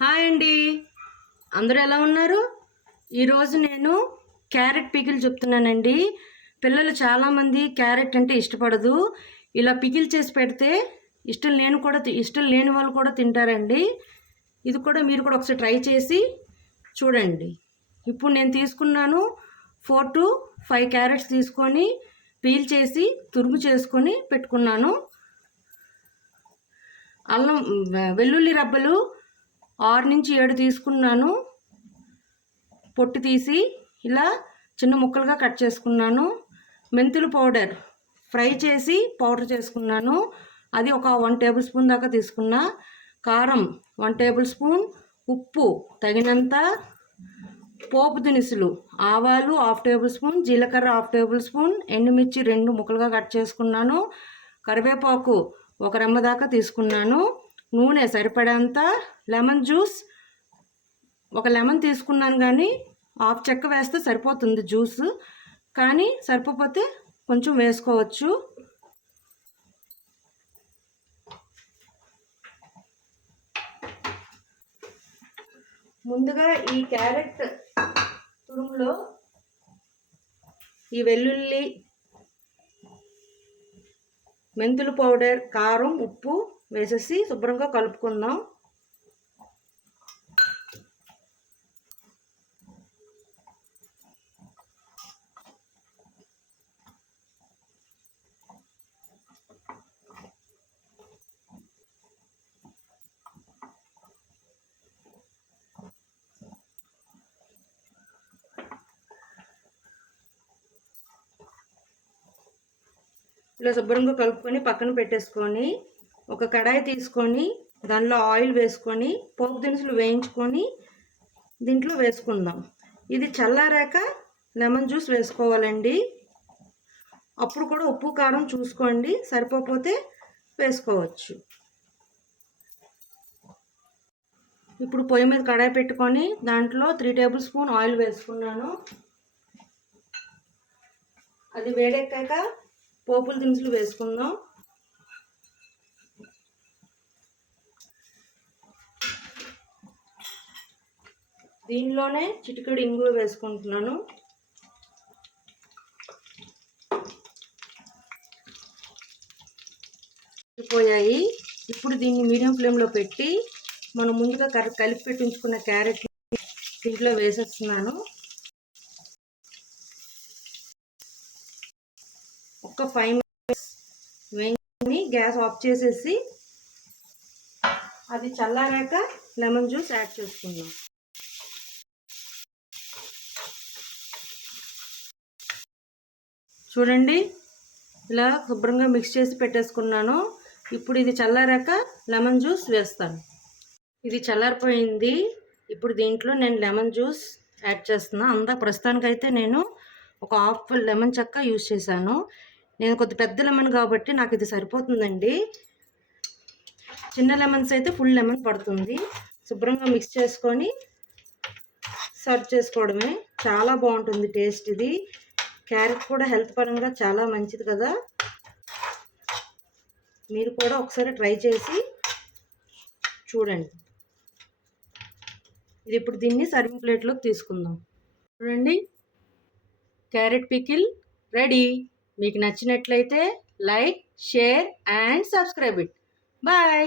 Hi అండి, అందరూ ఎలా ఉన్నారు? ఈరోజు నేను క్యారెట్ పికిల్ చెప్తున్నానండి. పిల్లలు చాలామంది క్యారెట్ అంటే ఇష్టపడదు. ఇలా పికిల్ చేసి పెడితే ఇష్టం లేని వాళ్ళు కూడా తింటారండి. ఇది కూడా మీరు కూడా ఒకసారి ట్రై చేసి చూడండి. ఇప్పుడు నేను తీసుకున్నాను 4 to 5 క్యారెట్స్ తీసుకొని పీల్ చేసి తురుము చేసుకొని పెట్టుకున్నాను. వెల్లుల్లి రబ్బలు 6 నుంచి 7 తీసుకున్నాను. పొట్టు తీసి ఇలా చిన్న ముక్కలుగా కట్ చేసుకున్నాను. మెంతుల పౌడర్ ఫ్రై చేసి పౌడర్ చేసుకున్నాను. అది ఒక 1 టేబుల్ స్పూన్ దాకా తీసుకున్నా. కారం 1 టేబుల్ స్పూన్, ఉప్పు తగినంత, పోపు దినుసులు ఆవాలు 1/2 టేబుల్ స్పూన్, జీలకర్ర 1/2 టేబుల్ స్పూన్, ఎండుమిర్చి 2 ముక్కలుగా కట్ చేసుకున్నాను. కరివేపాకు 1 రెమ్మ దాకా తీసుకున్నాను. నూనె సరిపడేంత, లెమన్ జ్యూస్ 1 లెమన్ తీసుకున్నాను, కానీ 1/2 చెక్క వేస్తే సరిపోతుంది జ్యూస్, కానీ సరిపోతే కొంచెం వేసుకోవచ్చు. ముందుగా ఈ క్యారెట్ తురుములో ఈ వెల్లుల్లి, మెంతుల పౌడర్, కారం, ఉప్పు వేసేసి శుభ్రంగా కలుపుకుందాం. ఇలా శుభ్రంగా కలుపుకొని పక్కన పెట్టేసుకొని ఒక కడాయి తీసుకొని దానిలో ఆయిల్ వేసుకొని పోపు దినుసులు వేయించుకొని దీంట్లో వేసుకుందాం. ఇది చల్లారాక లెమన్ జ్యూస్ వేసుకోవాలండి. అప్పుడు కూడా ఉప్పు కారం చూసుకోండి, సరిపోతే వేసుకోవచ్చు. ఇప్పుడు పొయ్యి మీద కడాయి పెట్టుకొని దాంట్లో 3 టేబుల్ స్పూన్ ఆయిల్ వేసుకున్నాను. అది వేడెక్కాక పోపుల దినుసులు వేసుకుందాం. దీనిలోనే చిటికెడు ఇంగువ వేసుకుంటున్నాను. పోయాయి. ఇప్పుడు దీన్ని మీడియం ఫ్లేమ్లో పెట్టి మనం ముందుగా కలిపి పెట్టించుకున్న క్యారెట్ దీంట్లో వేసేస్తున్నాను. ఒక 5 మినిట్స్ వేయించి గ్యాస్ ఆఫ్ చేసేసి అది చల్లారాక లెమన్ జ్యూస్ యాడ్ చేసుకుందాం. చూడండి, ఇలా శుభ్రంగా మిక్స్ చేసి పెట్టేసుకున్నాను. ఇప్పుడు ఇది చల్లారాక లెమన్ జ్యూస్ వేస్తాను. ఇది చల్లారిపోయింది. ఇప్పుడు దీంట్లో నేను లెమన్ జ్యూస్ యాడ్ చేస్తున్నా. ప్రస్తుతానికైతే నేను ఒక 1/2 లెమన్ చెక్క యూజ్ చేశాను. నేను కొద్ది పెద్ద లెమన్ కాబట్టి నాకు ఇది సరిపోతుందండి. చిన్న లెమన్స్ అయితే ఫుల్ లెమన్ పడుతుంది. శుభ్రంగా మిక్స్ చేసుకొని సర్వ్ చేసుకోవడమే. చాలా బాగుంటుంది టేస్ట్. ఇది క్యారెట్ కూడా హెల్త్ పరంగా చాలా మంచిది కదా. మీరు కూడా ఒకసారి ట్రై చేసి చూడండి. ఇది ఇప్పుడు దీన్ని సర్వింగ్ ప్లేట్లోకి తీసుకుందాం. చూడండి, క్యారెట్ పికిల్ రెడీ. మీకు నచ్చినట్లయితే like, share and subscribe it. Bye.